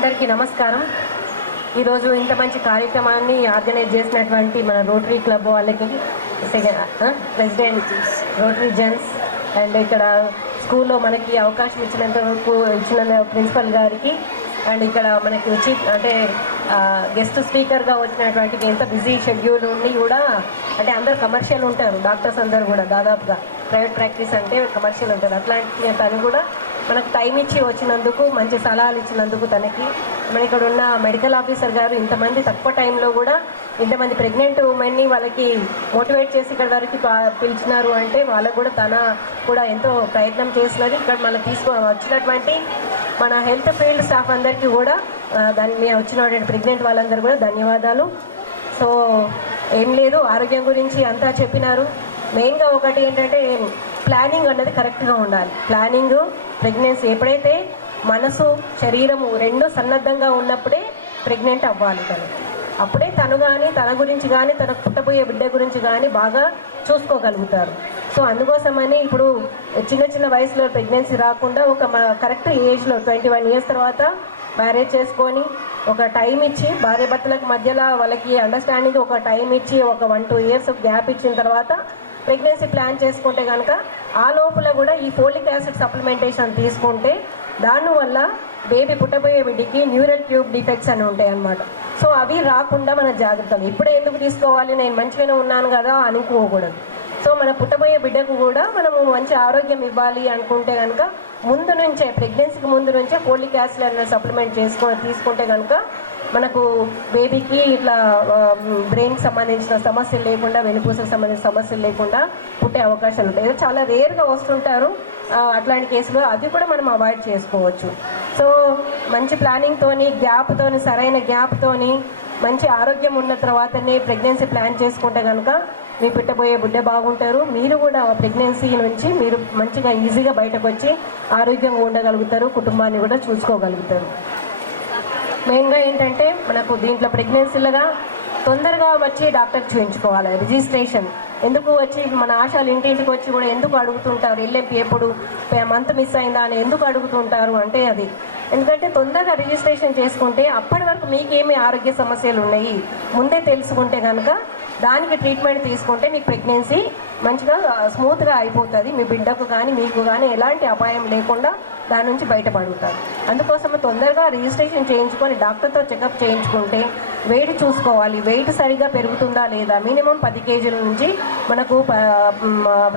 అందరికీ నమస్కారం. ఈరోజు ఇంత మంచి కార్యక్రమాన్ని ఆర్గనైజ్ చేసినటువంటి మన రోటరీ క్లబ్ వాళ్ళకి, ప్రెసిడెంట్ రోటరీ జెంట్స్ అండ్ ఇక్కడ స్కూల్లో మనకి అవకాశం ఇచ్చిన ప్రిన్సిపల్ గారికి అండ్ ఇక్కడ మనకి అంటే గెస్ట్ స్పీకర్గా వచ్చినటువంటి ఎంత బిజీ షెడ్యూల్ ఉండి కూడా అంటే అందరు కమర్షియల్ ఉంటారు, డాక్టర్స్ అందరు కూడా దాదాపుగా ప్రైవేట్ ప్రాక్టీస్ అంటే కమర్షియల్ ఉంటారు. అట్లాంటి తను కూడా మనకు టైం ఇచ్చి వచ్చినందుకు, మంచి సలహాలు ఇచ్చినందుకు తనకి, మన ఇక్కడ ఉన్న మెడికల్ ఆఫీసర్ గారు ఇంతమంది తక్కువ టైంలో కూడా ఇంతమంది ప్రెగ్నెంట్ ఉమెన్ని వాళ్ళకి మోటివేట్ చేసి ఇక్కడ వరకు పిలిచినారు అంటే వాళ్ళకు కూడా తన కూడా ఎంతో ప్రయత్నం చేసినది. ఇక్కడ మళ్ళీ వచ్చినటువంటి మన హెల్త్ ఫీల్డ్ స్టాఫ్ అందరికీ కూడా దాని మీద వచ్చినటువంటి ప్రెగ్నెంట్ వాళ్ళందరూ కూడా ధన్యవాదాలు. సో ఏం లేదు, ఆరోగ్యం గురించి అంతా చెప్పినారు. మెయిన్గా ఒకటి ఏంటంటే ప్లానింగ్ అన్నది కరెక్ట్గా ఉండాలి. ప్లానింగ్ ప్రెగ్నెన్సీ ఎప్పుడైతే మనసు శరీరము రెండు సన్నద్ధంగా ఉన్నప్పుడే ప్రెగ్నెంట్ అవ్వాలి తను. అప్పుడే తను కానీ తన గురించి కానీ తనకు పుట్టబోయే బిడ్డ గురించి కానీ బాగా చూసుకోగలుగుతారు. సో అందుకోసమని ఇప్పుడు చిన్న వయసులో ప్రెగ్నెన్సీ రాకుండా ఒక కరెక్ట్ ఏజ్లో 21 years తర్వాత మ్యారేజ్ చేసుకొని ఒక టైం ఇచ్చి భార్యాభర్తలకు మధ్యలో వాళ్ళకి అండర్స్టాండింగ్ ఒక టైం ఇచ్చి ఒక 1-2 years గ్యాప్ ఇచ్చిన తర్వాత ప్రెగ్నెన్సీ ప్లాన్ చేసుకుంటే కనుక ఆ లోపల కూడా ఈ ఫోలిక్ యాసిడ్ సప్లిమెంటేషన్ తీసుకుంటే దానివల్ల బేబీ పుట్టబోయే బిడ్డకి న్యూరల్ ట్యూబ్ డిఫెక్ట్స్ అని ఉంటాయి అన్నమాట. సో అవి రాకుండా మన జాగ్రత్తలు ఇప్పుడే ఎందుకు తీసుకోవాలి, నేను మంచిగానే ఉన్నాను కదా అనుకోకూడదు. సో మన పుట్టబోయే బిడ్డకు కూడా మనము మంచి ఆరోగ్యం ఇవ్వాలి అనుకుంటే కనుక ముందు నుంచే ప్రెగ్నెన్సీకి ముందు నుంచే ఫోలిక్ యాసిడ్ అనే సప్లిమెంట్ తీసుకుంటే కనుక మనకు బేబీకి ఇట్లా బ్రెయిన్కి సంబంధించిన సమస్యలు లేకుండా, వెనుపూసకు సంబంధించిన సమస్యలు లేకుండా పుట్టే అవకాశాలు ఉంటాయి. చాలా రేర్గా వస్తుంటారు అట్లాంటి కేసులు, అది కూడా మనం అవాయిడ్ చేసుకోవచ్చు. సో మంచి ప్లానింగ్తోని సరైన గ్యాప్తోని మంచి ఆరోగ్యం ఉన్న తర్వాతనే ప్రెగ్నెన్సీ ప్లాన్ చేసుకుంటే కనుక మీ పుట్టబోయే బిడ్డ బాగుంటారు. మీరు కూడా ప్రెగ్నెన్సీ నుంచి మీరు మంచిగా ఈజీగా బయటకు వచ్చి ఆరోగ్యంగా ఉండగలుగుతారు, కుటుంబాన్ని కూడా చూసుకోగలుగుతారు. మెయిన్గా ఏంటంటే మనకు దీంట్లో ప్రెగ్నెన్సీలుగా తొందరగా వచ్చి డాక్టర్ చూపించుకోవాలి. రిజిస్ట్రేషన్ ఎందుకు వచ్చి మన ఆశాలు ఇంటింటికి వచ్చి కూడా ఎందుకు అడుగుతుంటారు, ఎల్ఎంపీ ఎప్పుడు మంత్ మిస్ అయిందా అని ఎందుకు అడుగుతుంటారు అంటే అది ఎందుకంటే తొందరగా రిజిస్ట్రేషన్ చేసుకుంటే అప్పటి వరకు మీకేమి ఆరోగ్య సమస్యలు ఉన్నాయి ముందే తెలుసుకుంటే కనుక దానికి ట్రీట్మెంట్ తీసుకుంటే మీకు ప్రెగ్నెన్సీ మంచిగా స్మూత్గా అయిపోతుంది. మీ బిడ్డకు కానీ మీకు కానీ ఎలాంటి అపాయం లేకుండా దాని నుంచి బయటపడుతారు. అందుకోసం తొందరగా రిజిస్ట్రేషన్ చేయించుకొని డాక్టర్తో చెకప్ చేయించుకుంటే వెయిట్ చూసుకోవాలి. వెయిట్ సరిగా పెరుగుతుందా లేదా, మినిమం 10 kgs నుంచి మనకు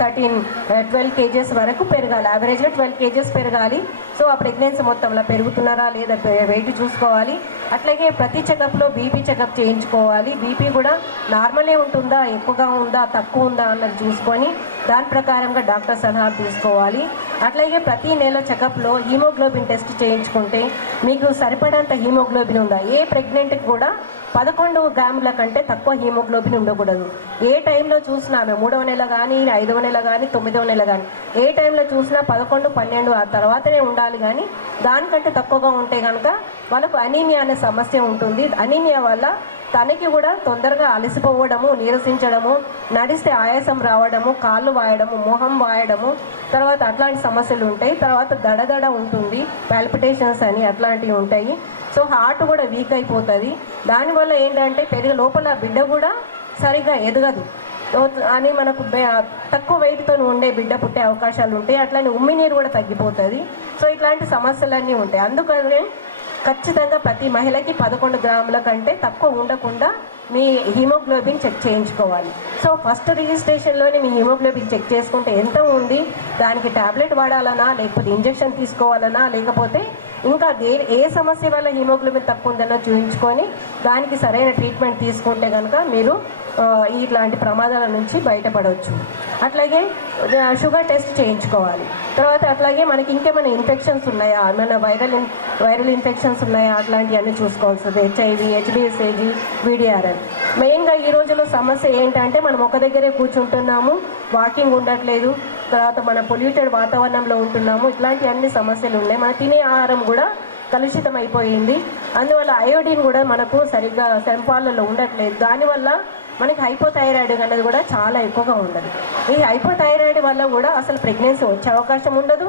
12 kgs వరకు పెరగాలి. యావరేజ్గా 12 kgs పెరగాలి. సో ఆ ప్రెగ్నెన్సీ మొత్తంలో పెరుగుతున్నారా లేదా వెయిట్ చూసుకోవాలి. అట్లాగే ప్రతి చెకప్లో బీపీ చెకప్ చేయించుకోవాలి. బీపీ కూడా నార్మలే ఉంటుందా, ఎక్కువగా ఉందా, తక్కువ ఉందా అన్నది చూసుకొని దాని ప్రకారంగా డాక్టర్ సలహా తీసుకోవాలి. అట్లాగే ప్రతి నెల చెకప్లో హీమోగ్లోబిన్ టెస్ట్ చేయించుకుంటే మీకు సరిపడంత హీమోగ్లోబిన్ ఉందా. ఏ ప్రెగ్నెంట్కి కూడా 11 grams కంటే తక్కువ హీమోగ్లోబిన్ ఉండకూడదు. ఏ టైంలో చూసినా ఆమె 3వ నెల కానీ 5వ నెల కానీ 9వ నెల కానీ ఏ టైంలో చూసినా 11, 12 ఆ తర్వాతనే ఉండాలి. కానీ దానికంటే తక్కువగా ఉంటే కనుక వాళ్ళకు అనీమియా అనే సమస్య ఉంటుంది. అనీమియా వల్ల తనకి కూడా తొందరగా అలసిపోవడము, నీరసించడము, నడిస్తే ఆయాసం రావడము, కాళ్ళు వాయడము, మొహం వాయడము, తర్వాత అట్లాంటి సమస్యలు ఉంటాయి. తర్వాత దడదడ ఉంటుంది, పాల్పిటేషన్స్ అని అట్లాంటివి ఉంటాయి. సో హార్ట్ కూడా వీక్ అయిపోతుంది. దానివల్ల ఏంటంటే లోపల బిడ్డ కూడా సరిగ్గా ఎదగదు అని మనకు తక్కువ వెయిట్తో ఉండే బిడ్డ పుట్టే అవకాశాలు ఉంటాయి. అట్లానే ఉమ్మినీరు కూడా తగ్గిపోతుంది. సో ఇట్లాంటి సమస్యలన్నీ ఉంటాయి. అందుకనే ఖచ్చితంగా ప్రతి మహిళకి 11 grams కంటే తక్కువ ఉండకుండా మీ హీమోగ్లోబిన్ చెక్ చేయించుకోవాలి. సో ఫస్ట్ రిజిస్ట్రేషన్లోనే మీ హీమోగ్లోబిన్ చెక్ చేసుకుంటే ఎంత ఉంది, దానికి ట్యాబ్లెట్ వాడాలనా లేకపోతే ఇంజెక్షన్ తీసుకోవాలనా లేకపోతే ఇంకా ఏ సమస్య వల్ల హీమోగ్లోబిన్ తక్కువ ఉందన్న చూపించుకొని దానికి సరైన ట్రీట్మెంట్ తీసుకుంటే కనుక మీరు ఇట్లాంటి ప్రమాదాల నుంచి బయటపడవచ్చు. అట్లాగే షుగర్ టెస్ట్ చేయించుకోవాలి. తర్వాత అట్లాగే మనకి ఇంకేమైనా ఇన్ఫెక్షన్స్ ఉన్నాయా, ఏమైనా వైరల్ ఇన్ఫెక్షన్స్ ఉన్నాయా అట్లాంటివన్నీ చూసుకోవాల్సింది. HIV, HBsAg, VDRL. మెయిన్గా ఈ రోజుల్లో సమస్య ఏంటంటే మనం ఒక దగ్గరే కూర్చుంటున్నాము, వాకింగ్ ఉండట్లేదు, తర్వాత మన పొల్యూటెడ్ వాతావరణంలో ఉంటున్నాము. ఇట్లాంటి అన్ని సమస్యలు ఉన్నాయి. మన తినే ఆహారం కూడా కలుషితం అయిపోయింది. అందువల్ల అయోడిన్ కూడా మనకు సరిగ్గా సెంపాలలో ఉండట్లేదు. దానివల్ల మనకి హైపోథైరాయిడ్ అనేది కూడా చాలా ఎక్కువగా ఉండదు. ఈ హైపోథైరాయిడ్ వల్ల కూడా అసలు ప్రెగ్నెన్సీ వచ్చే అవకాశం ఉండదు.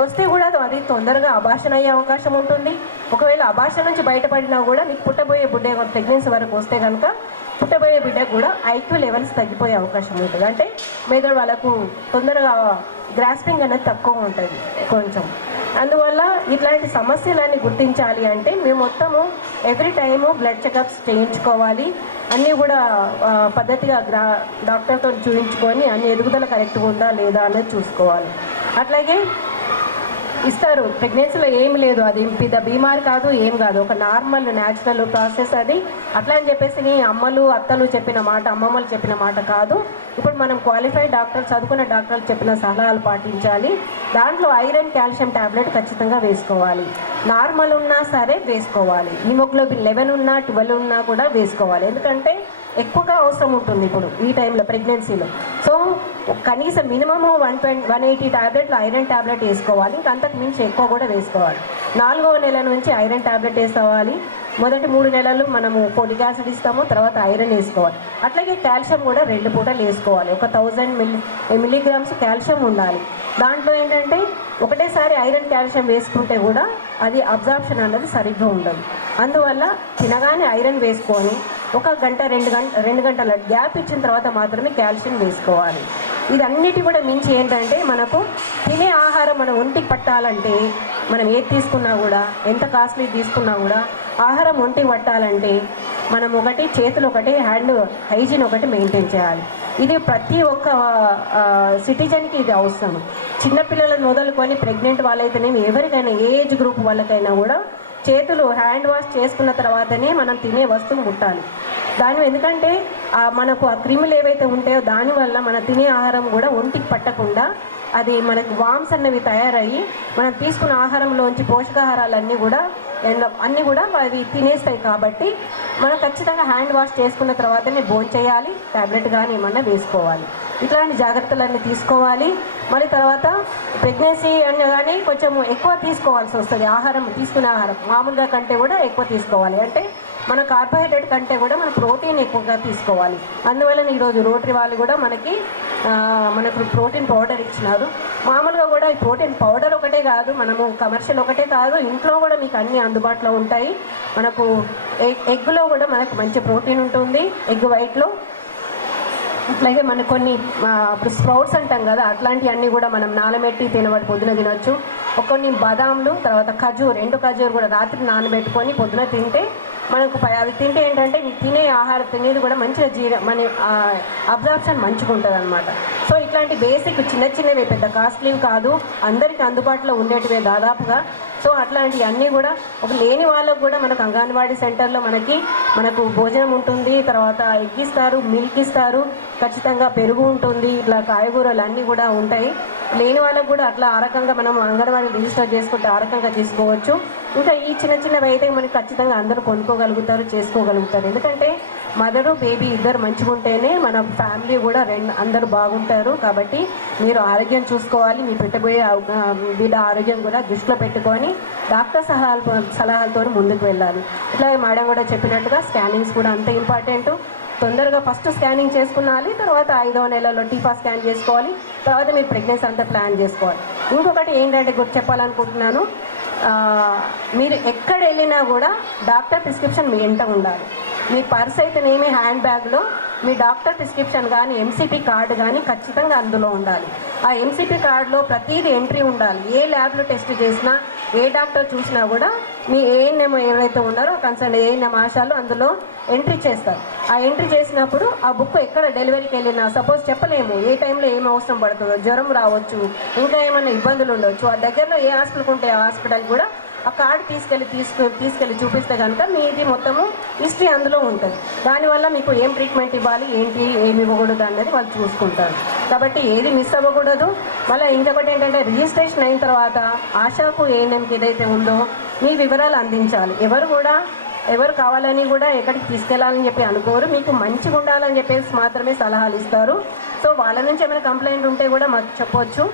వస్తే కూడా అది తొందరగా అబార్షన్ అయ్యే అవకాశం ఉంటుంది. ఒకవేళ అబార్షన్ నుంచి బయటపడినా కూడా మీకు పుట్టబోయే బిడ్డ ప్రెగ్నెన్సీ వరకు వస్తే కనుక పుట్టబోయే బిడ్డకు కూడా ఐక్యూ లెవెల్స్ తగ్గిపోయే అవకాశం ఉంటుంది. అంటే మెదడు వాళ్ళకు తొందరగా గ్రాస్పింగ్ అనేది తక్కువ ఉంటుంది కొంచెం. అందువల్ల ఇట్లాంటి సమస్యలన్నీ గుర్తించాలి అంటే మేము మొత్తము ఎవ్రీ టైము బ్లడ్ చెకప్స్ చేయించుకోవాలి. అన్నీ కూడా పద్ధతిగా డాక్టర్తో చూపించుకొని అన్ని ఎదుగుదల కరెక్ట్గా ఉందా లేదా అనేది చూసుకోవాలి. అట్లాగే ఇస్తారు ప్రెగ్నెన్సీలో ఏం లేదు, అది పెద్ద బీమారి కాదు, ఏం కాదు, ఒక నార్మల్ న్యాచురల్ ప్రాసెస్ అది. అట్లా అని చెప్పేసి అమ్మలు అత్తలు చెప్పిన మాట, అమ్మమ్మలు చెప్పిన మాట కాదు. ఇప్పుడు మనం క్వాలిఫైడ్ డాక్టర్, చదువుకున్న డాక్టర్లు చెప్పిన సలహాలు పాటించాలి. దాంట్లో ఐరన్ కాల్షియం ట్యాబ్లెట్ ఖచ్చితంగా వేసుకోవాలి. నార్మల్ ఉన్నా సరే వేసుకోవాలి. హిమోగ్లోబిన్ 11 ఉన్నా 12 ఉన్నా కూడా వేసుకోవాలి. ఎందుకంటే ఎక్కువగా అవసరం ఉంటుంది ఇప్పుడు ఈ టైంలో ప్రెగ్నెన్సీలో. సో కనీసం మినిమము 180 ట్యాబ్లెట్లు ఐరన్ ట్యాబ్లెట్ వేసుకోవాలి. ఇంకా అంతకు మించి ఎక్కువ కూడా వేసుకోవాలి. 4వ నెల నుంచి ఐరన్ ట్యాబ్లెట్ వేసుకోవాలి. మొదటి 3 నెలలు మనము ఫోలిక్ యాసిడ్ ఇస్తాము, తర్వాత ఐరన్ వేసుకోవాలి. అట్లాగే కాల్షియం కూడా 2 పూటలు వేసుకోవాలి. ఒక 1000 మిల్లీగ్రామ్స్ కాల్షియం ఉండాలి. దాంట్లో ఏంటంటే ఒకటేసారి ఐరన్ కాల్షియం వేసుకుంటే కూడా అది అబ్జార్ప్షన్ అన్నది సరిగ్గా ఉండదు. అందువల్ల తినగానే ఐరన్ వేసుకొని 1 గంట 2 గంటల గ్యాప్ ఇచ్చిన తర్వాత మాత్రమే కాల్షియం వేసుకోవాలి. ఇదన్నిటి కూడా మించి ఏంటంటే మనకు తినే ఆహారం మన ఒంటికి పట్టాలంటే మనం ఏది తీసుకున్నా కూడా, ఎంత కాస్ట్లీ తీసుకున్నా కూడా ఆహారం ఒంటికి పట్టాలంటే మనం ఒకటి చేతులు ఒకటి హ్యాండ్ హైజీన్ ఒకటి మెయింటైన్ చేయాలి. ఇది ప్రతి ఒక్క సిటిజన్కి ఇది అవసరం. చిన్నపిల్లలను మొదలుకొని ప్రెగ్నెంట్ వాళ్ళైతేనేమి ఎవరికైనా ఏజ్ గ్రూప్ వాళ్ళకైనా కూడా చేతులు హ్యాండ్ వాష్ చేసుకున్న తర్వాతనే మనం తినే వస్తువు ముట్టాలి. ఎందుకంటే మనకు ఆ క్రిములు ఏవైతే ఉంటాయో దానివల్ల మన తినే ఆహారం కూడా ఒంటికి పట్టకుండా అది మనకు వామ్స్ అన్నవి తయారయ్యి మనం తీసుకున్న ఆహారంలోంచి పోషకాహారాలన్నీ కూడా అన్నీ కూడా అవి తినేస్తాయి. కాబట్టి మనం ఖచ్చితంగా హ్యాండ్ వాష్ చేసుకున్న తర్వాతనే భోంచేయాలి, ట్యాబ్లెట్ కానీ ఏమన్నా వేసుకోవాలి. ఇట్లాంటి జాగ్రత్తలన్నీ తీసుకోవాలి. మళ్ళీ తర్వాత ప్రెగ్నెన్సీ అన్న కానీ కొంచెం ఎక్కువ తీసుకోవాల్సి వస్తుంది. తీసుకునే ఆహారం మామూలుగా కంటే కూడా ఎక్కువ తీసుకోవాలి. అంటే మన కార్బోహైడ్రేట్ కంటే కూడా మన ప్రోటీన్ ఎక్కువగా తీసుకోవాలి. అందువల్ల ఈరోజు రోటరీ వాళ్ళు కూడా మనకు ప్రోటీన్ పౌడర్ ఇచ్చినారు. మామూలుగా కూడా ఈ ప్రోటీన్ పౌడర్ ఒకటే కాదు, మనము కమర్షియల్ ఒకటే కాదు, ఇంట్లో కూడా మీకు అన్నీ అందుబాటులో ఉంటాయి. మనకు ఎగ్లో కూడా మనకు మంచి ప్రోటీన్ ఉంటుంది, ఎగ్ వైట్లో. అట్లాగే మనకు కొన్ని ఇప్పుడు స్ప్రౌట్స్ అంటాం కదా, అట్లాంటివన్నీ కూడా మనం నానబెట్టి తినబడి పొద్దున తినొచ్చు. కొన్ని బాదాంలు, తర్వాత ఎండు ఖజూర్ కూడా రాత్రి నానబెట్టుకొని పొద్దున తింటే మనకు అవి తింటే ఏంటంటే తినే ఆహారం తినేది కూడా మంచిగా మన అబ్జార్ప్షన్ మంచిగా ఉంటుంది అనమాట. సో ఇట్లాంటి బేసిక్ చిన్నవి పెద్ద కాస్ట్లీవి కాదు, అందరికీ అందుబాటులో ఉండేటివే దాదాపుగా. సో అట్లాంటివి అన్నీ కూడా లేని వాళ్ళకు కూడా మనకు అంగన్వాడీ సెంటర్లో మనకు భోజనం ఉంటుంది, తర్వాత ఎగ్ ఇస్తారు, మిల్క్ ఇస్తారు, ఖచ్చితంగా పెరుగు ఉంటుంది, ఇట్లా కాయగూరలు అన్నీ కూడా ఉంటాయి. లేని వాళ్ళకు కూడా అట్లా ఆ రకంగా మనం అంగన్వాడీ రిజిస్టర్ చేసుకుంటే ఆ రకంగా తీసుకోవచ్చు. ఇంకా ఈ చిన్నవి అయితే మనకి ఖచ్చితంగా అందరూ కొనుక్కోగలుగుతారు, చేసుకోగలుగుతారు. ఎందుకంటే మదరు బేబీ ఇద్దరు మంచిగా ఉంటేనే మన ఫ్యామిలీ కూడా అందరూ బాగుంటారు. కాబట్టి మీరు ఆరోగ్యం చూసుకోవాలి. మీ పెట్టబోయే బిడ్డ ఆరోగ్యం కూడా దృష్టిలో పెట్టుకొని డాక్టర్ సలహాలతో ముందుకు వెళ్ళాలి. ఇట్లాగే మేడం కూడా చెప్పినట్టుగా స్కానింగ్స్ కూడా అంత ఇంపార్టెంట్. తొందరగా ఫస్ట్ స్కానింగ్ చేసుకున్నాలి, తర్వాత 5వ నెలలో టీఫా స్కాన్ చేసుకోవాలి, తర్వాత మీరు ప్రెగ్నెన్సీ అంతా ప్లాన్ చేసుకోవాలి. ఇంకొకటి ఏంటంటే చెప్పాలనుకుంటున్నాను, మీరు ఎక్కడ వెళ్ళినా కూడా డాక్టర్ ప్రిస్క్రిప్షన్ మీ వెంట ఉండాలి. మీ పర్స్ అయితేనేమి హ్యాండ్ బ్యాగ్లో మీ డాక్టర్ ప్రిస్క్రిప్షన్ కానీ ఎంసీపీ కార్డు కానీ ఖచ్చితంగా అందులో ఉండాలి. ఆ ఎంసీపీ కార్డులో ప్రతిదీ ఎంట్రీ ఉండాలి. ఏ ల్యాబ్లో టెస్ట్ చేసినా, ఏ డాక్టర్ చూసినా కూడా మీ ఏఎన్ఎం ఎవరైతే ఉన్నారో కన్సర్న్ ఏఎన్ఎం ఆశాలు అందులో ఎంట్రీ చేస్తారు. ఆ ఎంట్రీ చేసినప్పుడు ఆ బుక్ ఎక్కడ డెలివరీకి వెళ్ళినా, సపోజ్ చెప్పలేము ఏ టైంలో ఏం అవసరం పడుతుందో, జ్వరం రావచ్చు, ఇంకా ఏమైనా ఇబ్బందులు ఉండవచ్చు, ఆ దగ్గరలో ఏ హాస్పిటల్కి ఉంటే ఆ హాస్పిటల్ కూడా ఆ కార్డు తీసుకెళ్ళి చూపిస్తే కనుక మీది మొత్తము హిస్టరీ అందులో ఉంటుంది. దానివల్ల మీకు ఏం ట్రీట్మెంట్ ఇవ్వాలి, ఏంటి ఏమి ఇవ్వకూడదు అనేది వాళ్ళు చూసుకుంటారు. కాబట్టి ఏది మిస్ అవ్వకూడదు. మళ్ళీ ఇంకొకటి ఏంటంటే రిజిస్ట్రేషన్ అయిన తర్వాత ఆశాకు ఏఎన్ఎంకి ఏదైతే ఉందో మీ వివరాలు అందించాలి. ఎవరు కావాలని కూడా ఎక్కడికి తీసుకెళ్లాలని చెప్పి అనుకోరు, మీకు మంచిగా ఉండాలని చెప్పేసి మాత్రమే సలహాలు ఇస్తారు. సో వాళ్ళ నుంచి ఏమైనా కంప్లైంట్ ఉంటే కూడా మాకు చెప్పవచ్చు.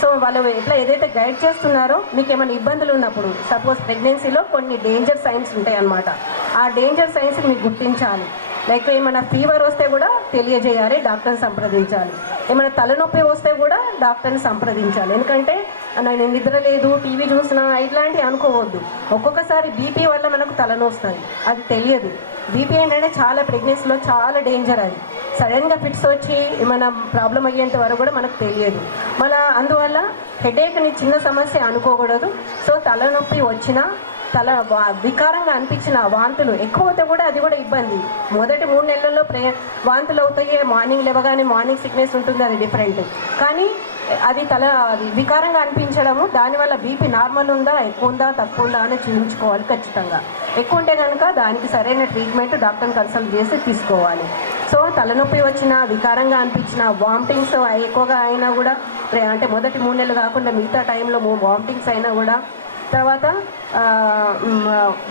సో వాళ్ళు ఎట్లా ఏదైతే గైడ్ చేస్తున్నారో మీకు ఏమైనా ఇబ్బందులు ఉన్నప్పుడు, సపోజ్ ప్రెగ్నెన్సీలో కొన్ని డేంజర్ సైన్స్ ఉంటాయి అన్నమాట, ఆ డేంజర్ సైన్స్ మీకు గుర్తించాలి. లైక్ ఏమైనా ఫీవర్ వస్తే కూడా తెలియజేయాలి, డాక్టర్ని సంప్రదించాలి. ఏమైనా తలనొప్పి వస్తే కూడా డాక్టర్ని సంప్రదించాలి. ఎందుకంటే నేను నిద్ర లేదు, టీవీ చూసినా ఇట్లాంటివి అనుకోవద్దు. ఒక్కొక్కసారి బీపీ వల్ల మనకు తలనొస్తుంది, అది తెలియదు. బీపీ ఏంటంటే చాలా ప్రెగ్నెన్సీలో చాలా డేంజర్. అది సడన్గా ఫిట్స్ వచ్చి ఏమైనా ప్రాబ్లం అయ్యేంత వరకు కూడా మనకు తెలియదు. మళ్ళీ అందువల్ల హెడేక్ని చిన్న సమస్య అనుకోకూడదు. సో తలనొప్పి వచ్చినా, తల వికారంగా అనిపించిన, వాంతులు ఎక్కువ అవుతే కూడా అది కూడా ఇబ్బంది. మొదటి 3 నెలల్లో వాంతులు అవుతాయి, మార్నింగ్ లేవగానే మార్నింగ్ సిక్నెస్ ఉంటుంది, అది డిఫరెంట్. కానీ అది వికారంగా అనిపించడము, దానివల్ల బీపీ నార్మల్ ఉందా, ఎక్కువ ఉందా, తక్కువ ఉందా అని చూపించుకోవాలి ఖచ్చితంగా. ఎక్కువ ఉంటే కనుక దానికి సరైన ట్రీట్మెంట్ డాక్టర్ని కన్సల్ట్ చేసి తీసుకోవాలి. సో తలనొప్పి వచ్చినా, వికారంగా అనిపించిన, వామిటింగ్స్ ఎక్కువగా అయినా కూడా, అంటే మొదటి 3 నెలలు కాకుండా మిగతా టైంలో వామిటింగ్స్ అయినా కూడా, తర్వాత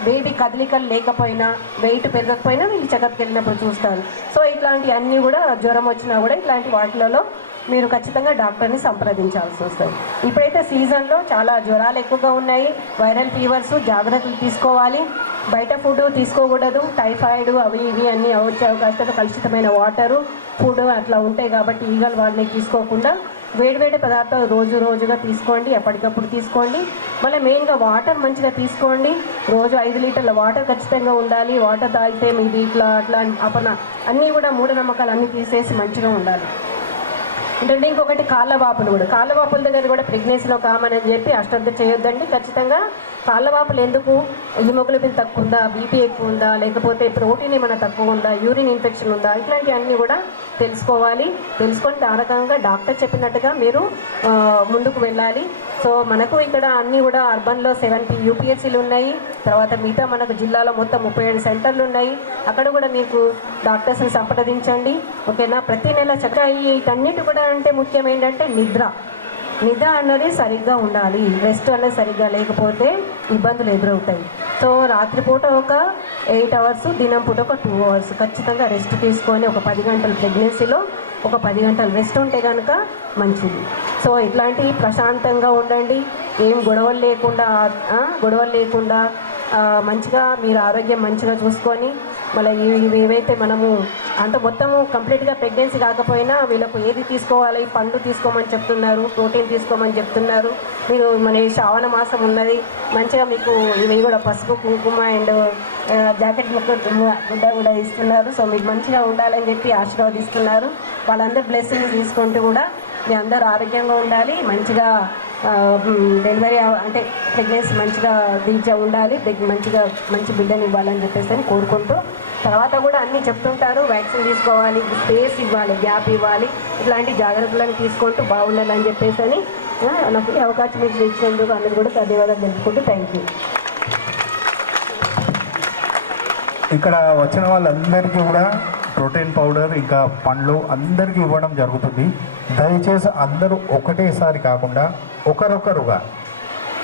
బేబీ కదలికలు లేకపోయినా, వెయిట్ పెరగకపోయినా వీళ్ళు చెకప్కి వెళ్ళినప్పుడు చూస్తారు. సో ఇట్లాంటివన్నీ కూడా, జ్వరం వచ్చినా కూడా ఇట్లాంటి వాటిలలో మీరు ఖచ్చితంగా డాక్టర్ని సంప్రదించాల్సి వస్తుంది. ఇప్పుడైతే సీజన్లో చాలా జ్వరాలు ఎక్కువగా ఉన్నాయి, వైరల్ ఫీవర్స్, జాగ్రత్తలు తీసుకోవాలి. బయట ఫుడ్ తీసుకోకూడదు, టైఫాయిడ్ అవి ఇవి అన్నీ వచ్చే అవకాశాలు, కలుషితమైన వాటరు, ఫుడ్ అట్లా ఉంటాయి. కాబట్టి ఈగలు వాడిని తీసుకోకుండా వేడివేడి పదార్థాలు రోజుగా తీసుకోండి, ఎప్పటికప్పుడు తీసుకోండి. మళ్ళీ మెయిన్గా వాటర్ మంచిగా తీసుకోండి. రోజు 5 లీటర్ల వాటర్ ఖచ్చితంగా ఉండాలి. వాటర్ తాగితే మీది ఇట్లా అట్లా అన్నీ కూడా మూఢనమ్మకాలు అన్నీ తీసేసి మంచిగా ఉండాలి. అంటే ఇంకొకటి కాళ్ళవాపులు కూడా, కాళ్ళవాపుల దగ్గర కూడా ప్రెగ్నెన్సీలో కామని అని చెప్పి అశ్రద్ధ చేయొద్దండి. ఖచ్చితంగా కాళ్ళవాపులు ఎందుకు, హిమోగ్లోబిన్ తక్కువ ఉందా, బీపీ ఎక్కువ ఉందా, లేకపోతే ప్రోటీన్ ఏమైనా తక్కువ ఉందా, యూరిన్ ఇన్ఫెక్షన్ ఉందా, ఇట్లాంటివన్నీ కూడా తెలుసుకోవాలి. తెలుసుకొని ఆ రకంగా డాక్టర్ చెప్పినట్టుగా మీరు ముందుకు వెళ్ళాలి. సో మనకు ఇక్కడ అన్నీ కూడా అర్బన్లో 70 యూపీఎస్సీలు ఉన్నాయి. తర్వాత మిగతా మనకు జిల్లాలో మొత్తం 37 సెంటర్లు ఉన్నాయి. అక్కడ కూడా మీకు డాక్టర్స్ని సంప్రదించండి, ఓకేనా. ప్రతి నెల చక్కగా వీటన్నిటి కూడా అంటే ముఖ్యం ఏంటంటే నిద్ర అన్నది సరిగ్గా ఉండాలి. రెస్ట్ అన్నది సరిగ్గా లేకపోతే ఇబ్బందులు ఎదురవుతాయి. సో రాత్రిపూట ఒక 8 అవర్స్, దినం పూట ఒక 2 అవర్స్ ఖచ్చితంగా రెస్ట్ తీసుకొని, ఒక 10 గంటలు ప్రెగ్నెన్సీలో ఒక 10 గంటలు రెస్ట్ ఉంటే కనుక మంచిది. సో ఇట్లాంటి ప్రశాంతంగా ఉండండి, ఏం గొడవలు లేకుండా మంచిగా మీరు ఆరోగ్యం మంచిగా చూసుకొని, మళ్ళీ ఇవి ఏవైతే మనము అంటే మొత్తము కంప్లీట్గా ప్రెగ్నెన్సీ కాకపోయినా వీళ్ళకు ఏది తీసుకోవాలి, పండు తీసుకోమని చెప్తున్నారు, ప్రోటీన్ తీసుకోమని చెప్తున్నారు. మీరు మన శ్రావణ మాసం ఉన్నది, మంచిగా మీకు ఇవి కూడా పసుపు, కుంకుమ అండ్ జాకెట్ గుడ్డ కూడా ఇస్తున్నారు. సో మీకు మంచిగా ఉండాలని చెప్పి ఆశీర్వాదిస్తున్నారు. వాళ్ళందరూ బ్లెస్సింగ్ తీసుకుంటూ కూడా మీ అందరూ ఆరోగ్యంగా ఉండాలి, మంచిగా డెలివరీ అంటే ప్రెగ్నెన్సీ మంచిగా ఉండాలి, మంచి బిడ్డని ఇవ్వాలని చెప్పేసి కోరుకుంటూ, తర్వాత కూడా అన్నీ చెప్తుంటారు, వ్యాక్సిన్ తీసుకోవాలి, స్పేస్ ఇవ్వాలి, గ్యాప్ ఇవ్వాలి, ఇట్లాంటి జాగ్రత్తలను తీసుకుంటూ బాగుండాలని చెప్పేసి నాకు ఈ అవకాశం మీకు ఇచ్చినందుకు అందరూ కూడా ధన్యవాదాలు తెలుపుకుంటూ థ్యాంక్ యూ. ఇక్కడ వచ్చిన వాళ్ళందరికీ కూడా ప్రోటీన్ పౌడర్ ఇంకా పండ్లు అందరికీ ఇవ్వడం జరుగుతుంది. దయచేసి అందరూ ఒకటేసారి కాకుండా ఒకరొకరుగా